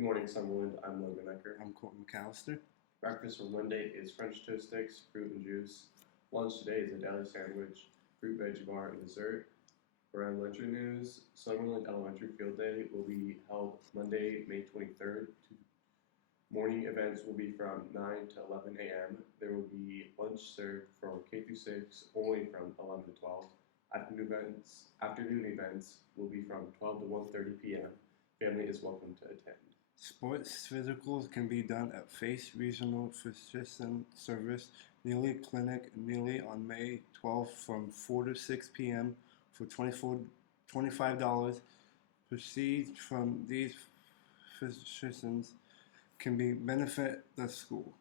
Good morning, Summerland. I'm Logan Ecker. I'm Court McAllister. Breakfast for Monday is French toast sticks, fruit and juice. Lunch today is a deli sandwich, fruit veggie bar, and dessert. For elementary news, Summerland Elementary Field Day will be held Monday, May 23rd. Morning events will be from 9 to 11 a.m. There will be lunch served for K through 6 only from 11 to 12. Afternoon events will be from 12 to 1:30 p.m. Family is welcome to attend. Sports physicals can be done at Face Regional Physician Service Neely Clinic in Neely on May 12th from 4 to 6 p.m. for $25. Proceeds from these physicians can be benefit the school.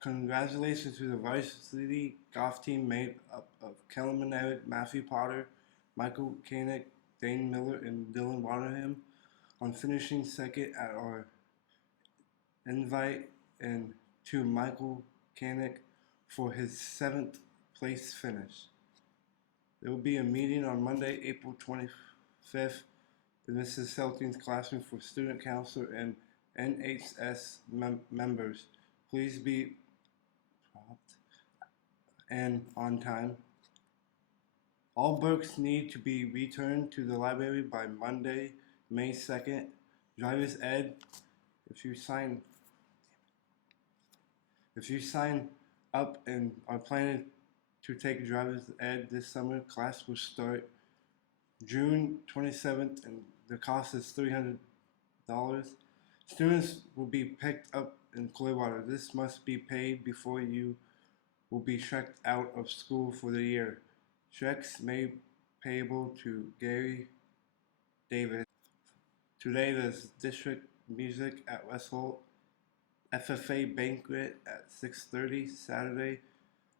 Congratulations to the varsity golf team made up of Kellerman Eric, Matthew Potter, Michael Koenig, Dane Miller, and Dylan Waterham on finishing second at our invite, and to Michael Koenig for his 7th place finish. There will be a meeting on Monday, April 25th in Mrs. Selting's classroom for student council and NHS members. Please be prompt and on time. All books need to be returned to the library by Monday, May 2nd. Driver's ed, if you sign up and are planning to take driver's ed this summer, class will start June 27th and the cost is $300. Students will be picked up in Clearwater. This must be paid before you will be checked out of school for the year. Checks may payable to Gary Davis. Today there's district music at West Holt, FFA banquet at 6:30, Saturday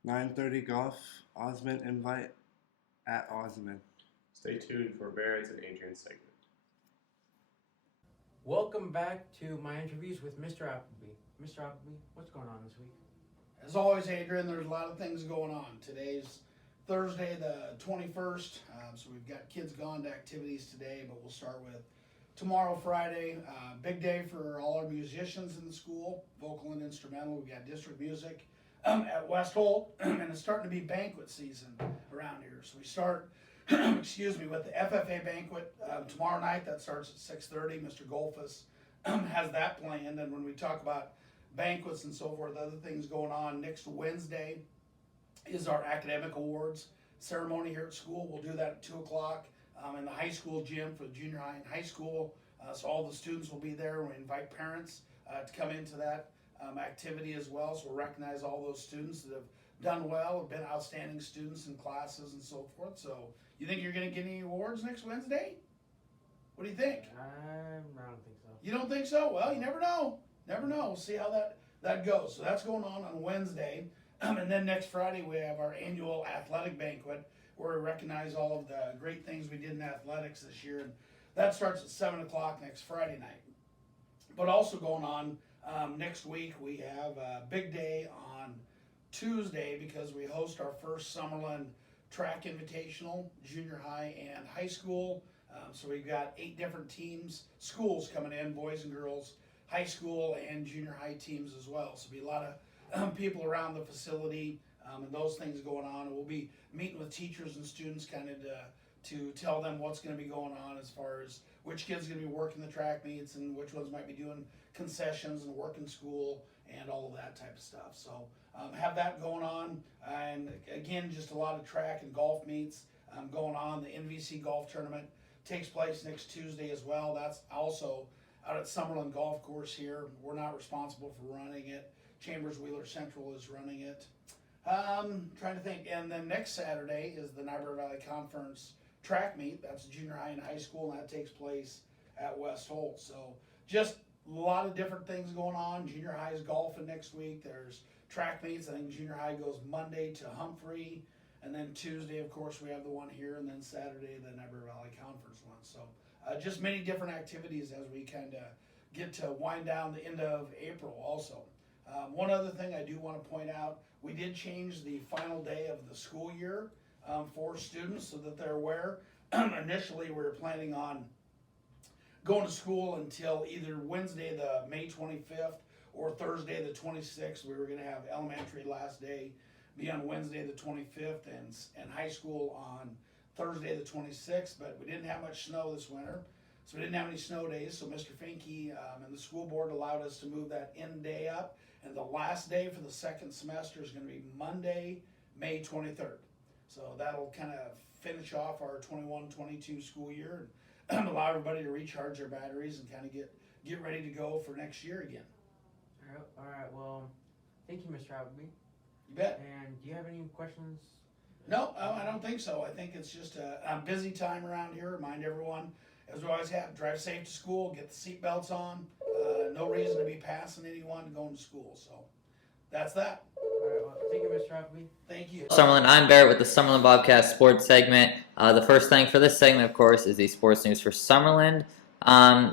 9:30 golf, Osmond invite at Osmond. Stay tuned for Barrett's and Adrian's segment. Welcome back to my interviews with Mr. Appleby. Mr. Appleby, what's going on this week? As always, Adrian, there's a lot of things going on. Today's Thursday, the 21st, so we've got kids gone to activities today, but we'll start with tomorrow, Friday. Big day for all our musicians in the school, vocal and instrumental. We've got district music at West Holt, and it's starting to be banquet season around here. So we start, excuse me, with the FFA banquet tomorrow night. That starts at 6:30. Mr. Golfus has that planned, and when we talk about banquets and so forth, other things going on, next Wednesday is our academic awards ceremony here at school. We'll do that at 2 o'clock in the high school gym for the junior high and high school. So all the students will be there. We invite parents to come into that activity as well. So we'll recognize all those students that have done well, have been outstanding students in classes and so forth. So you think you're going to get any awards next Wednesday? What do you think? I don't think so. You don't think so? Well, you never know. Never know. We'll see how that goes. So that's going on Wednesday. And then next Friday we have our annual athletic banquet where we recognize all of the great things we did in athletics this year. And that starts at 7 o'clock next Friday night. But also going on next week, we have a big day on Tuesday because we host our first Summerland Track Invitational, junior high and high school. So we've got 8 different teams, schools coming in, boys and girls, high school and junior high teams as well. So it'll be a lot of people around the facility and those things going on. And we'll be meeting with teachers and students kind of to tell them what's going to be going on as far as which kids going to be working the track meets and which ones might be doing concessions and working school and all of that type of stuff. So have that going on. And again, just a lot of track and golf meets going on. The NVC golf tournament takes place next Tuesday as well. That's also out at Summerland Golf Course here. We're not responsible for running it. Chambers Wheeler Central is running it. Trying to think. And then next Saturday is the Niobrara Valley Conference track meet. That's junior high and high school, and that takes place at West Holt. So just a lot of different things going on. Junior high is golfing next week. There's track meets. I think junior high goes Monday to Humphrey. And then Tuesday, of course, we have the one here. And then Saturday, the Niobrara Valley Conference one. So just many different activities as we kind of get to wind down the end of April also. One other thing I do want to point out, we did change the final day of the school year for students so that they're aware. Initially, we were planning on going to school until either Wednesday the May 25th or Thursday the 26th. We were going to have elementary last day be on Wednesday the 25th and high school on Thursday the 26th, but we didn't have much snow this winter, so we didn't have any snow days. So Mr. Finke and the school board allowed us to move that end day up, and the last day for the second semester is going to be Monday, May 23rd. So that'll kind of finish off our 21-22 school year and allow everybody to recharge their batteries and kind of get ready to go for next year again. All right. Well, thank you, Mr. Appleby. You bet. And do you have any questions? No, I don't think so. I think it's just a busy time around here. Remind everyone, as we always have, drive safe to school, get the seatbelts on. No reason to be passing anyone going to school. So that's that. All right. Well, thank you, Mr. Appleby. Thank you. Summerlin, I'm Barrett with the Summerlin Bobcast Sports segment. The first thing for this segment, of course, is the sports news for Summerlin.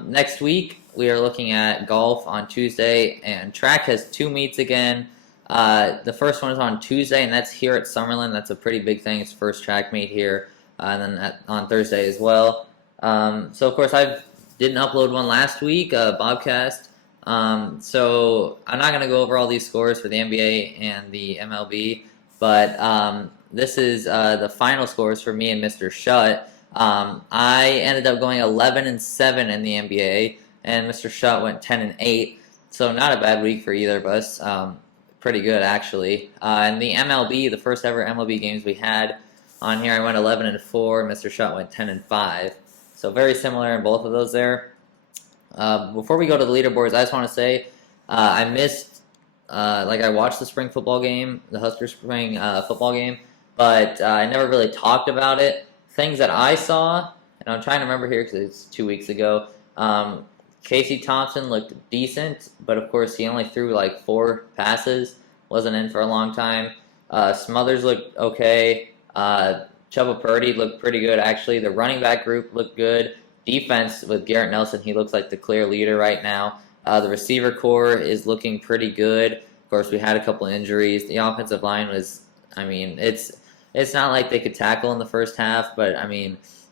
Next week, we are looking at golf on Tuesday, and track has 2 meets again. The first one is on Tuesday, and that's here at Summerlin. That's a pretty big thing. It's the first track meet here, and then on Thursday as well. So, of course, I didn't upload one last week, Bobcast. So I'm not going to go over all these scores for the NBA and the MLB, but this is the final scores for me and Mr. Shutt. I ended up going 11-7 in the NBA, and Mr. Shutt went 10-8. So not a bad week for either of us. Pretty good, actually. In the MLB, the first ever MLB games we had on here, I went 11-4. Mr. Shutt went 10-5. So very similar in both of those there. Before we go to the leaderboards, I just want to say I missed, I watched the spring football game, the Husker spring football game, but I never really talked about it. Things that I saw, and I'm trying to remember here because it's 2 weeks ago. Casey Thompson looked decent, but of course he only threw like 4 passes, wasn't in for a long time. Smothers looked okay. Chuba Purdy looked pretty good, actually. The running back group looked good. Defense with Garrett Nelson, he looks like the clear leader right now. The receiver core is looking pretty good. Of course, we had a couple injuries. The offensive line was, it's not like they could tackle in the first half, but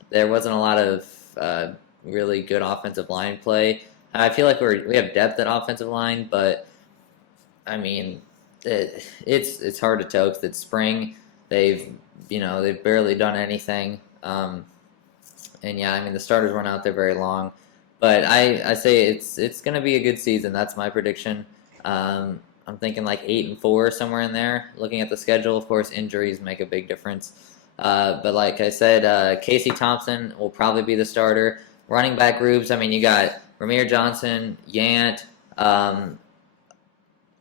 there wasn't a lot of really good offensive line play. I feel like we have depth at offensive line, but it's hard to tell because it's spring. They've barely done anything. And yeah, the starters weren't out there very long. But I say it's going to be a good season. That's my prediction. I'm thinking like 8-4, somewhere in there. Looking at the schedule, of course, injuries make a big difference. But like I said, Casey Thompson will probably be the starter. Running back groups, you got Ramir Johnson, Yant,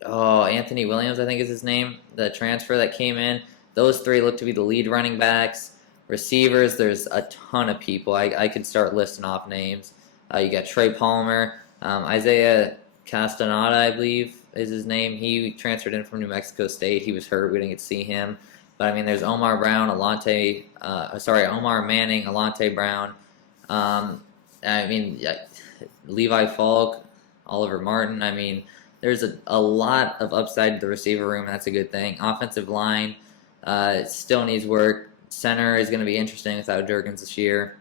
Anthony Williams, I think is his name, the transfer that came in. Those 3 look to be the lead running backs. Receivers, there's a ton of people. I could start listing off names. You got Trey Palmer, Isaiah Castaneda, I believe is his name. He transferred in from New Mexico State. He was hurt. We didn't get to see him. But, there's Omar Manning, Alante Brown. Levi Falk, Oliver Martin. There's a lot of upside to the receiver room, and that's a good thing. Offensive line still needs work. Center is going to be interesting without Jurgens this year.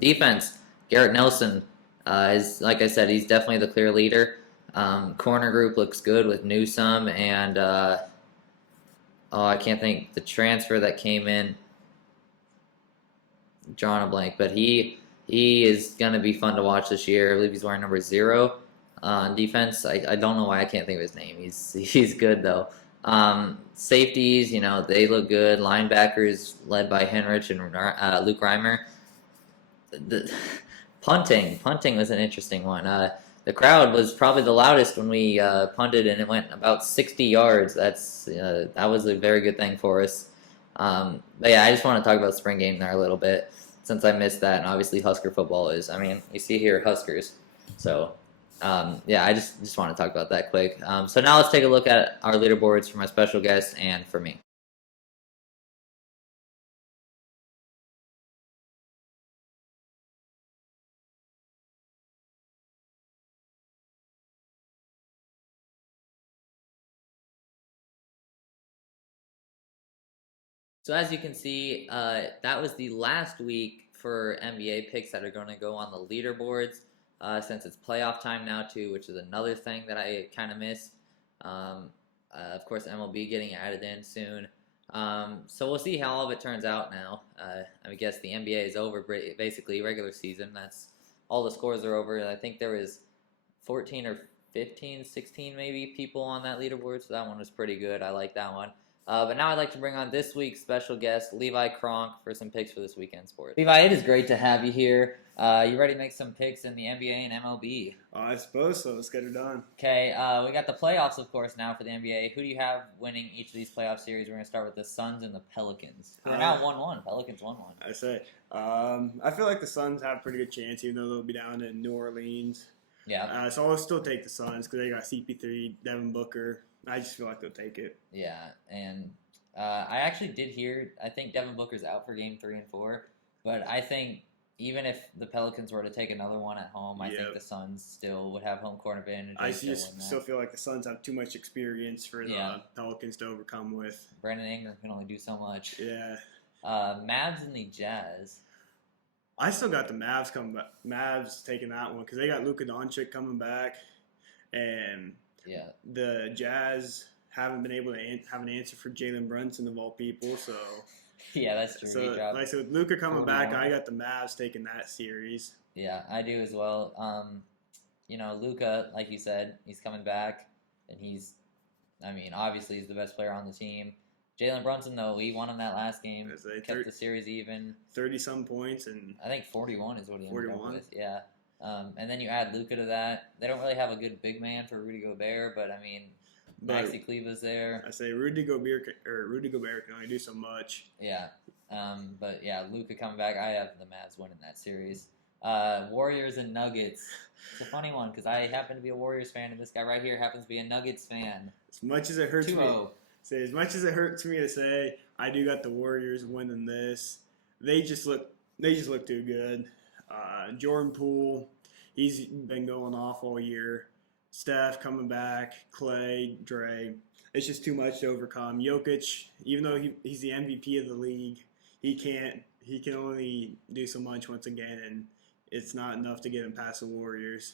Defense, Garrett Nelson is, like I said, he's definitely the clear leader. Corner group looks good with Newsome and, I can't think, the transfer that came in, drawing a blank, but he is going to be fun to watch this year. I believe he's wearing number 0 on defense. I don't know why I can't think of his name. He's good, though. Safeties, they look good. Linebackers led by Henrich and Luke Reimer. The punting was an interesting one. The crowd was probably the loudest when we punted, and it went about 60 yards. That was a very good thing for us. But yeah, I just want to talk about the spring game there a little bit since I missed that, and obviously Husker football is. You see here Huskers, so. Yeah, I just want to talk about that quick. So now let's take a look at our leaderboards for my special guest and for me. So as you can see, that was the last week for NBA picks that are going to go on the leaderboards since it's playoff time now too, which is another thing that I kind of miss. Of course, MLB getting added in soon. So we'll see how all of it turns out now. I guess the NBA is over, basically, regular season. That's all the scores are over. I think there was 14 or 15, 16 maybe people on that leaderboard, so that one was pretty good. I like that one. But now I'd like to bring on this week's special guest, Levi Kronk, for some picks for this weekend sport. Levi, it is great to have you here. You ready to make some picks in the NBA and MLB? I suppose so. Let's get it done. Okay, we got the playoffs, of course, now for the NBA. Who do you have winning each of these playoff series? We're going to start with the Suns and the Pelicans. Who are now 1-1. Pelicans 1-1. I say. I feel like the Suns have a pretty good chance, even though they'll be down in New Orleans. Yeah. So I'll still take the Suns because they got CP3, Devin Booker. I just feel like they'll take it. Yeah, and I actually did hear, I think Devin Booker's out for game 3 and 4, but I think even if the Pelicans were to take another one at home, I think the Suns still would have home court advantage. I just still feel like the Suns have too much experience for the Pelicans to overcome with. Brandon Ingram can only do so much. Yeah. Mavs and the Jazz. I still got the Mavs coming back. Mavs taking that one because they got Luka Doncic coming back, and the Jazz haven't been able to have an answer for Jalen Brunson of all people. So yeah, that's true. So like I said, Luka coming back, I got the Mavs taking that series. Yeah, I do as well. Luka, like you said, he's coming back, and obviously he's the best player on the team. Jalen Brunson, though, he won in that last game, kept the series even. 30-some points. And I think 41 is what he ended 41? up with. Yeah. And then you add Luka to that. They don't really have a good big man for Rudy Gobert, but, Maxi Kleber's there. I say Rudy Gobert can only do so much. Yeah. Luka coming back. I have the Mavs winning that series. Warriors and Nuggets. It's a funny one because I happen to be a Warriors fan, and this guy right here happens to be a Nuggets fan. As much as it hurts 2-0. As much as it hurts me to say, I do got the Warriors winning this. They just look too good. Jordan Poole, he's been going off all year. Steph coming back, Clay, Dre. It's just too much to overcome. Jokic, even though he's the MVP of the league, he can only do so much once again, and it's not enough to get him past the Warriors.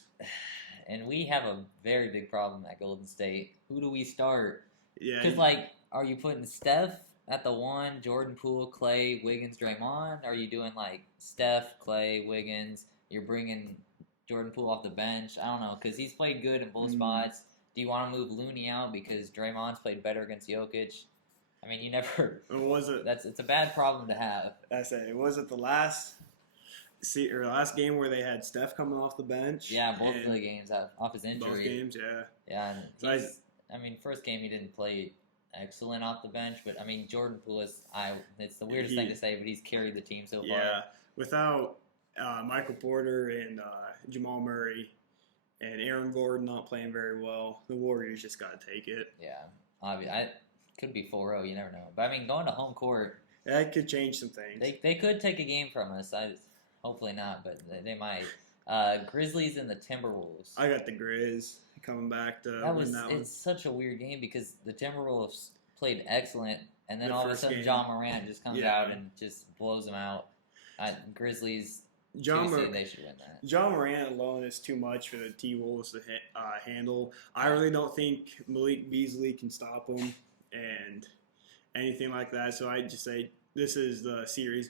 And we have a very big problem at Golden State. Who do we start? Yeah. Because, are you putting Steph at the 1, Jordan Poole, Clay, Wiggins, Draymond? Are you doing, Steph, Clay, Wiggins? You're bringing Jordan Poole off the bench? I don't know, because he's played good in both spots. Do you want to move Looney out because Draymond's played better against Jokic? You never... It's a bad problem to have. I say, was it the last game where they had Steph coming off the bench? Yeah, both of the games off his injury. Both games, yeah. Yeah, and first game he didn't play excellent off the bench, but Jordan Poole it's the weirdest thing to say, but he's carried the team so far. Yeah, without Michael Porter and Jamal Murray and Aaron Gordon not playing very well, the Warriors just got to take it. Yeah, could be 4-0, you never know. But going to home court, that could change some things. They could take a game from us. Hopefully not, but they might. Grizzlies and the Timberwolves. I got the Grizz coming back to win that one. It's such a weird game because the Timberwolves played excellent, and then all of a sudden game. John Morant just comes out and just blows them out. Grizzlies, they should win that. John Morant alone is too much for the T-Wolves to handle. I really don't think Malik Beasley can stop them and anything like that, so I just say this is the series.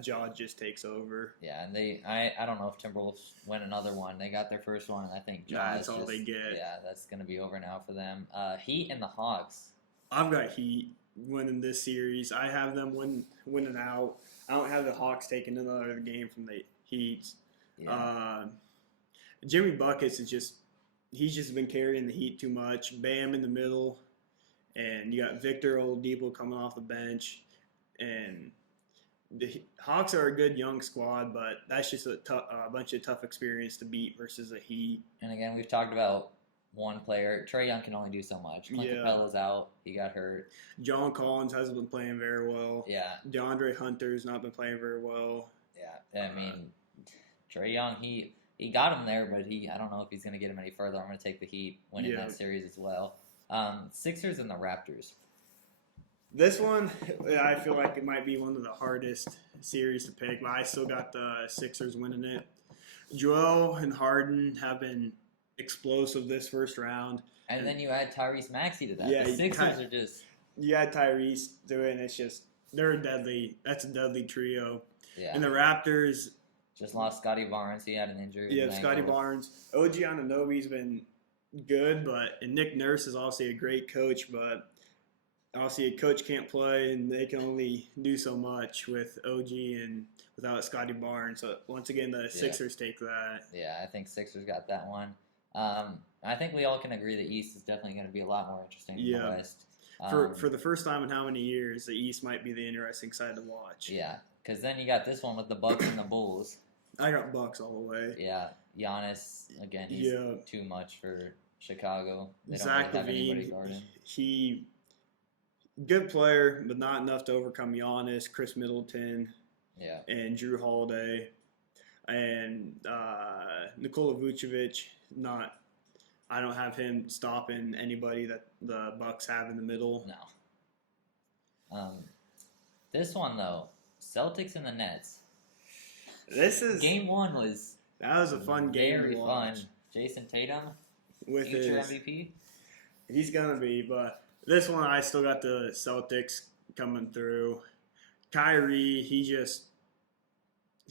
Jaw just takes over. Yeah, and I don't know if Timberwolves win another one. They got their first one, and I think Jaw that's all they get. Yeah, that's going to be over now for them. Heat and the Hawks. I've got Heat winning this series. I have them winning out. I don't have the Hawks taking another game from the Heat. Yeah. Jimmy Buckets he's just been carrying the Heat too much. Bam in the middle, and you got Victor Oladipo coming off the bench. And the Hawks are a good young squad, but that's just a bunch of tough experience to beat versus the Heat. And again, we've talked about one player. Trae Young can only do so much. Clint Capella's out. He got hurt. John Collins hasn't been playing very well. Yeah. DeAndre Hunter's not been playing very well. Yeah. Trae Young, he got him there, but I don't know if he's going to get him any further. I'm going to take the Heat winning that series as well. Sixers and the Raptors. This one, I feel like it might be one of the hardest series to pick, but I still got the Sixers winning it. Joel and Harden have been explosive this first round. And then you add Tyrese Maxey to that. Yeah, The Sixers are just You got Tyrese doing it's just they're deadly. That's a deadly trio. yeah. And the Raptors, Just lost Scotty Barnes. He had an injury. with yeah, his Scotty ankle. Barnes, OG Anunoby's been good, and Nick Nurse is obviously a great coach, but obviously a coach can't play, and they can only do so much with OG and without Scotty Barnes. So once again, the Sixers take that. Yeah, I think Sixers got that one. I think we all can agree the East is definitely going to be a lot more interesting than the Yeah. West. For the first time in how many years, the East might be the interesting side to watch. Yeah, because then you got this one with the Bucks and the Bulls. I got Bucks all the way. Yeah, Giannis again. He's Yeah. too much for Chicago. They don't Zach really have anybody LaVine, guard him. he good player, but not enough to overcome Giannis, Chris Middleton, Yeah, and Drew Holiday, and Nikola Vucevic. I don't have him stopping anybody that the Bucks have in the middle. no. This one though, Celtics and the Nets. This is Game one was that was a fun game very to watch. fun. Jason Tatum, With future his, MVP. he's gonna be, but this one I still got the Celtics coming through. Kyrie, he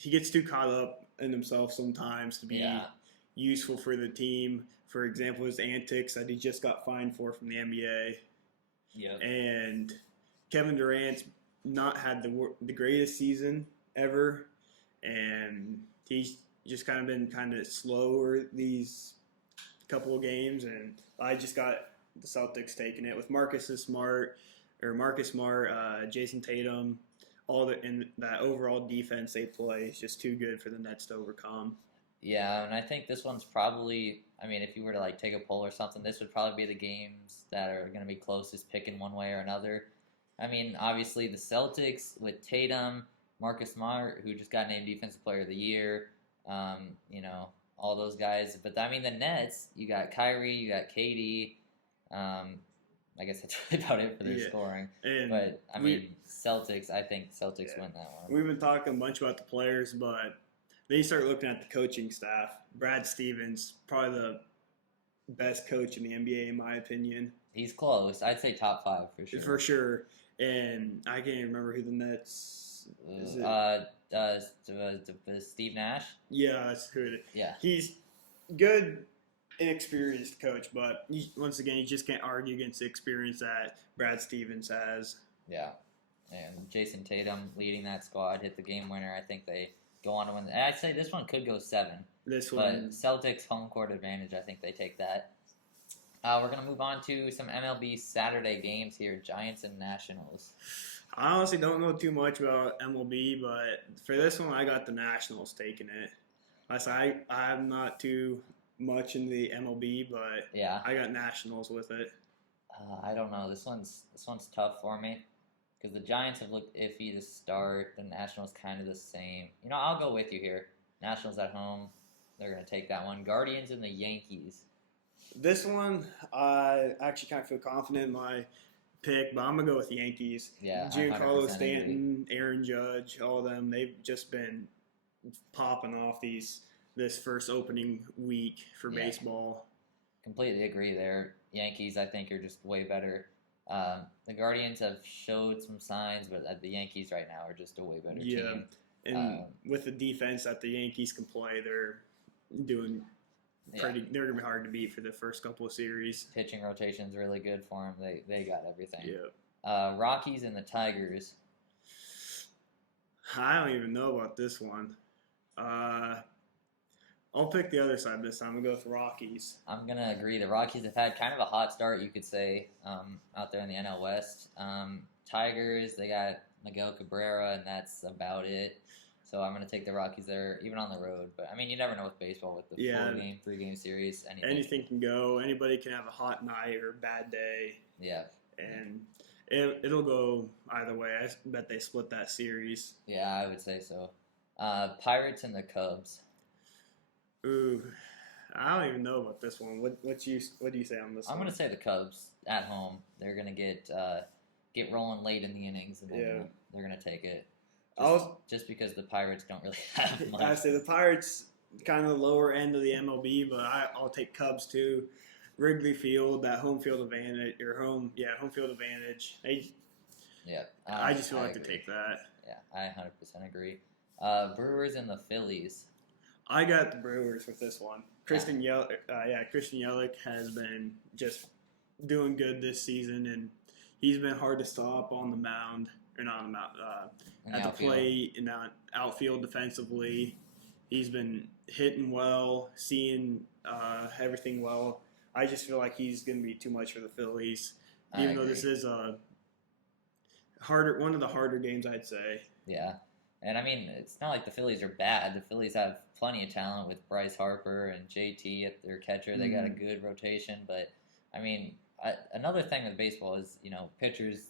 gets too caught up in himself sometimes to be Yeah. useful for the team. For example, his antics that he just got fined for from the NBA, Yep. and Kevin Durant's not had the greatest season ever, and he's just kind of been kind of slower these couple of games, and I just got the Celtics taking it with Marcus Smart, Jason Tatum, and that overall defense they play is just too good for the Nets to overcome. Yeah, and I think this one's probably. I mean, if you were to like take a poll or something, this would probably be the games that are going to be closest picking one way or another. I mean, obviously the Celtics with Tatum, Marcus Smart, who just got named Defensive Player of the Year, all those guys. But I mean, the Nets, you got Kyrie, you got KD. I guess that's really about it for their scoring. And But I mean, Celtics. I think Celtics win that one. we've been talking a bunch about the players, but then you start looking at the coaching staff. Brad Stevens, probably the best coach in the NBA, in my opinion. He's close. I'd say top 5 for sure. For sure. And I can't even remember who the Nets is. Steve Nash. Yeah, that's who it is. Yeah. He's good, inexperienced coach, but once again, you just can't argue against the experience that Brad Stevens has. Yeah. And Jason Tatum leading that squad hit the game winner. I think they go on to win. And I'd say this one could go 7. This But one, Celtics home court advantage. I think they take that. We're going to move on to some MLB Saturday games here. Giants and Nationals. I honestly don't know too much about MLB, but for this one, I got the Nationals taking it. I'm not too much in the MLB, but Yeah. I got Nationals with it. I don't know. This one's tough for me because the Giants have looked iffy to start. The Nationals kind of the same. I'll go with you here. Nationals at home. They're going to take that one. Guardians and the Yankees. This one, I actually kind of feel confident in my pick, but I'm going to go with the Yankees. Yeah, I Giancarlo 100% Stanton, Aaron Judge, all of them, they've just been popping off this first opening week for Yeah. baseball. Completely agree there. Yankees, I think, are just way better. The Guardians have showed some signs, but the Yankees right now are just a way better team. And with the defense that the Yankees can play, they're doing pretty. They're gonna be hard to beat for the first couple of series. Pitching rotation's really good for them. They got everything. Yeah, Rockies and the Tigers. I don't even know about this one. I'll pick the other side this time. I'm gonna go with the Rockies. I'm gonna agree. The Rockies have had kind of a hot start, you could say, out there in the NL West. Tigers, they got Miguel Cabrera, and that's about it. So I'm gonna take the Rockies there, even on the road. But I mean, you never know with baseball with the 4-game, 3-game series. Anything can go. Anybody can have a hot night or a bad day. Yeah. And it'll go either way. I bet they split that series. Yeah, I would say so. Pirates and the Cubs. Ooh, I don't even know about this one. What do you say on this I'm one? gonna say the Cubs at home. They're gonna get get rolling late in the innings, and Yeah. they're gonna take it. I'll Just because the Pirates don't really have much. I say the Pirates kind of the lower end of the MLB, but I'll take Cubs too. Wrigley Field, that home field advantage home field advantage. Yeah, I just feel like to agree. take that. Yeah, I 100% agree. Brewers and the Phillies. I got the Brewers with this one. Christian Yelich has been just doing good this season, and he's been hard to stop on the mound, or not on the mound, In at the outfield. plate and outfield defensively. He's been hitting well, seeing everything well. I just feel like he's going to be too much for the Phillies, I even though agree. this is one of the harder games, I'd say. Yeah, and I mean, it's not like the Phillies are bad. The Phillies have plenty of talent with Bryce Harper and JT at their catcher. They got a good rotation, but I mean, another thing with baseball is,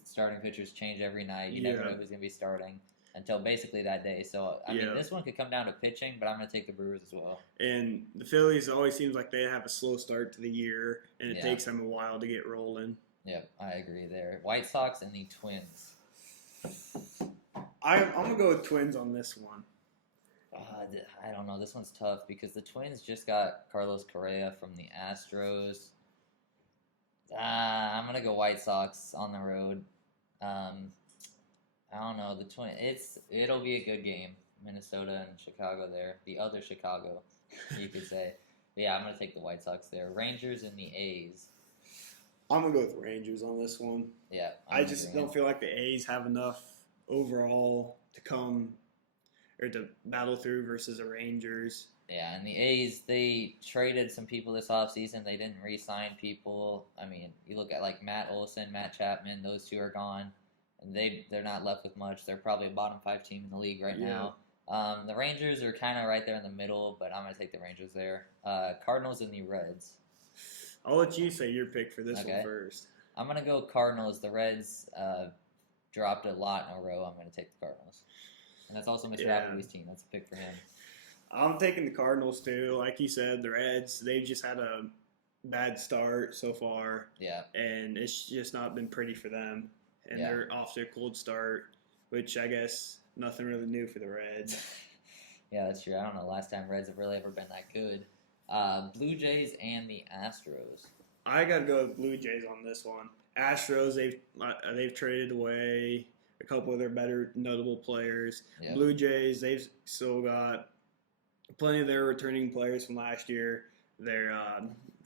starting pitchers change every night. You never know who's going to be starting until basically that day. So, I mean, this one could come down to pitching, but I'm going to take the Brewers as well. And the Phillies always seems like they have a slow start to the year, and it Yeah. takes them a while to get rolling. Yep, I agree there. White Sox and the Twins. I'm going to go with Twins on this one. I don't know. This one's tough because the Twins just got Carlos Correa from the Astros. I'm gonna go White Sox on the road. I don't know. It'll be a good game. Minnesota and Chicago there. The other Chicago, you could say. But yeah, I'm gonna take the White Sox there. Rangers and the A's. I'm going to go with Rangers on this one. Yeah, I just don't feel like the A's have enough overall to come or to battle through versus the Rangers. Yeah, and the A's, they traded some people this offseason. They didn't re-sign people. I mean, you look at like Matt Olson, Matt Chapman, those two are gone. And they're not left with much. They're probably a bottom 5 team in the league right now. The Rangers are kind of right there in the middle, but I'm going to take the Rangers there. Cardinals and the Reds. I'll let you say your pick for this Okay. one first. I'm going to go Cardinals. The Reds dropped a lot in a row. I'm going to take the Cardinals. And that's also Mr. Appleby's team. That's a pick for him. I'm taking the Cardinals too. Like you said, the Reds, they've just had a bad start so far. Yeah. And it's just not been pretty for them. And Yeah. they're off to a cold start, which I guess nothing really new for the Reds. Yeah, that's true. I don't know. Last time Reds have really ever been that good. Blue Jays and the Astros. I got to go with Blue Jays on this one. Astros, they've traded away a couple of their better notable players. Yeah. Blue Jays, they've still got plenty of their returning players from last year. Their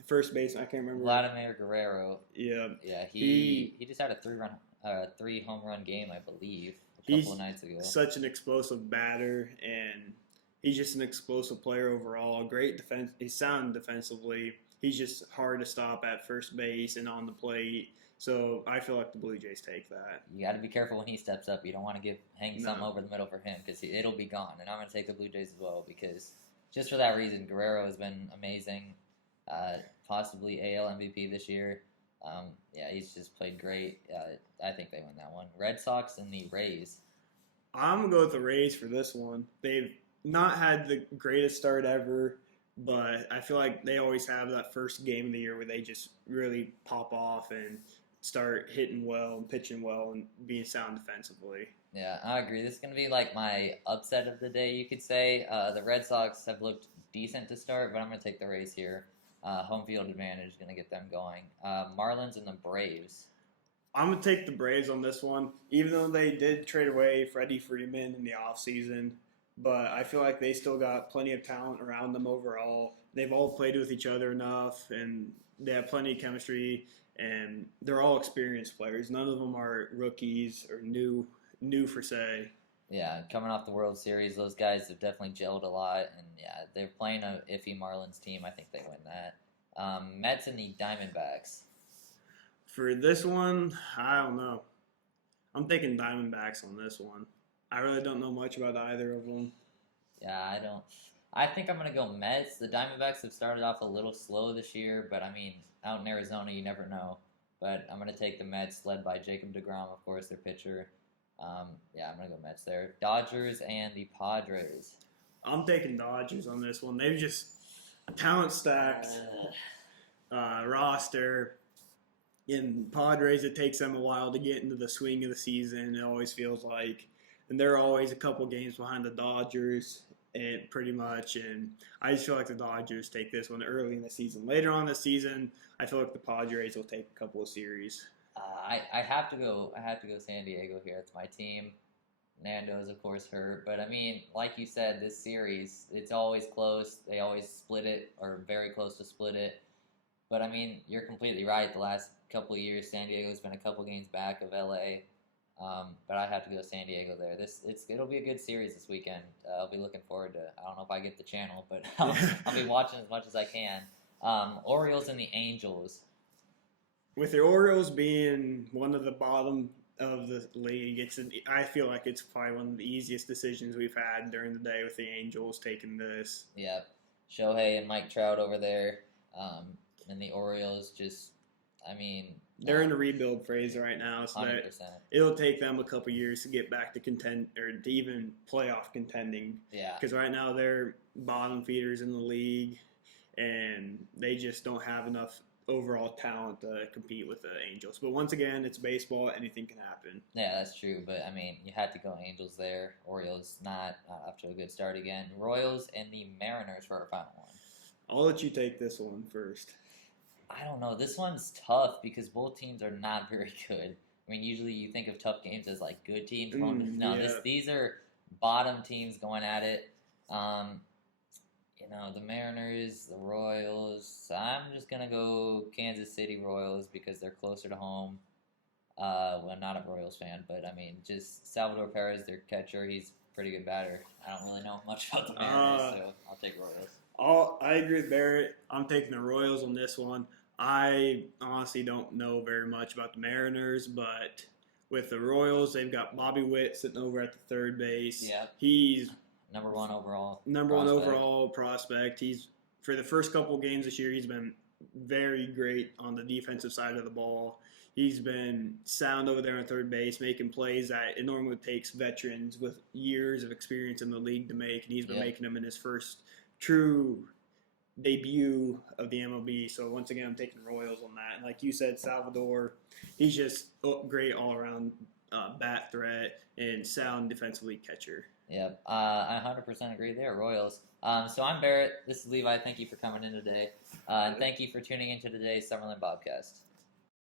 first baseman, I can't remember. Vladimir Guerrero. Yeah. Yeah, he just had a 3 home run game, I believe, a couple of nights ago. Such an explosive batter, and he's just an explosive player overall. Great defense. He's sound defensively. He's just hard to stop at first base and on the plate. So I feel like the Blue Jays take that. You got to be careful when he steps up. You don't want to hang something over the middle for him because it'll be gone. And I'm going to take the Blue Jays as well because just for that reason, Guerrero has been amazing. Possibly AL MVP this year. Yeah, he's just played great. I think they win that one. Red Sox and the Rays. I'm going to go with the Rays for this one. They've not had the greatest start ever, but I feel like they always have that first game of the year where they just really pop off and start hitting well and pitching well and being sound defensively. Yeah, I agree. This is going to be like my upset of the day, you could say. The Red Sox have looked decent to start, but I'm going to take the Rays here. Home field advantage is going to get them going. Marlins and the Braves. I'm going to take the Braves on this one, even though they did trade away Freddie Freeman in the offseason. But I feel like they still got plenty of talent around them overall. They've all played with each other enough, and they have plenty of chemistry, and they're all experienced players. None of them are rookies or new per se. Yeah, coming off the World Series, those guys have definitely gelled a lot, and yeah, they're playing a iffy Marlins team. I think they win that. Mets and the Diamondbacks. For this one, I don't know. I'm thinking Diamondbacks on this one. I really don't know much about either of them. Yeah, I don't. I think I'm going to go Mets. The Diamondbacks have started off a little slow this year, but I mean, out in Arizona, you never know. But I'm going to take the Mets, led by Jacob deGrom, of course, their pitcher. Yeah, I'm going to go Mets there. Dodgers and the Padres. I'm taking Dodgers on this one. They've just a talent stacked roster. In Padres, it takes them a while to get into the swing of the season. It always feels like, and they're always a couple games behind the Dodgers, and pretty much. And I just feel like the Dodgers take this one early in the season. Later on in the season, I feel like the Padres will take a couple of series. I have to go. I have to go San Diego here. It's my team. Nando's, of course, hurt. But, I mean, like you said, this series, it's always close. They always split it or very close to split it. But, I mean, you're completely right. The last couple of years, San Diego's been a couple games back of L.A., but I have to go San Diego there. It'll be a good series this weekend. I'll be looking forward to it. I don't know if I get the channel, but I'll be watching as much as I can. Orioles and the Angels. With the Orioles being one of the bottom of the league, I feel like it's probably one of the easiest decisions we've had during the day with the Angels taking this. Yep. Shohei and Mike Trout over there. And the Orioles just, I mean... They're in a rebuild phase right now, so 100%. It'll take them a couple years to get back to contend or to even playoff contending. Yeah. Because right now they're bottom feeders in the league, and they just don't have enough overall talent to compete with the Angels. But once again, it's baseball. Anything can happen. Yeah, that's true. But, I mean, you had to go Angels there. Orioles not off to a good start again. Royals and the Mariners for our final one. I'll let you take this one first. I don't know. This one's tough because both teams are not very good. I mean, usually you think of tough games as, like, good teams. These are bottom teams going at it. The Mariners, the Royals. I'm just going to go Kansas City Royals because they're closer to home. Well, I'm not a Royals fan, but, I mean, just Salvador Perez, their catcher, he's a pretty good batter. I don't really know much about the Mariners, so I'll take Royals. I agree with Barrett. I'm taking the Royals on this one. I honestly don't know very much about the Mariners, but with the Royals, they've got Bobby Witt sitting over at the third base. Yeah. He's Number one overall prospect. He's for the first couple of games this year, he's been very great on the defensive side of the ball. He's been sound over there on third base, making plays that it normally takes veterans with years of experience in the league to make, and he's been making them in his first true debut of the MLB. So once again, I'm taking Royals on that. And like you said, Salvador, he's just great all around bat threat and sound defensively catcher. Yep, I 100% agree there, Royals. So I'm Barrett. This is Levi. Thank you for coming in today. And thank you for tuning into today's Summerlin Bobcast.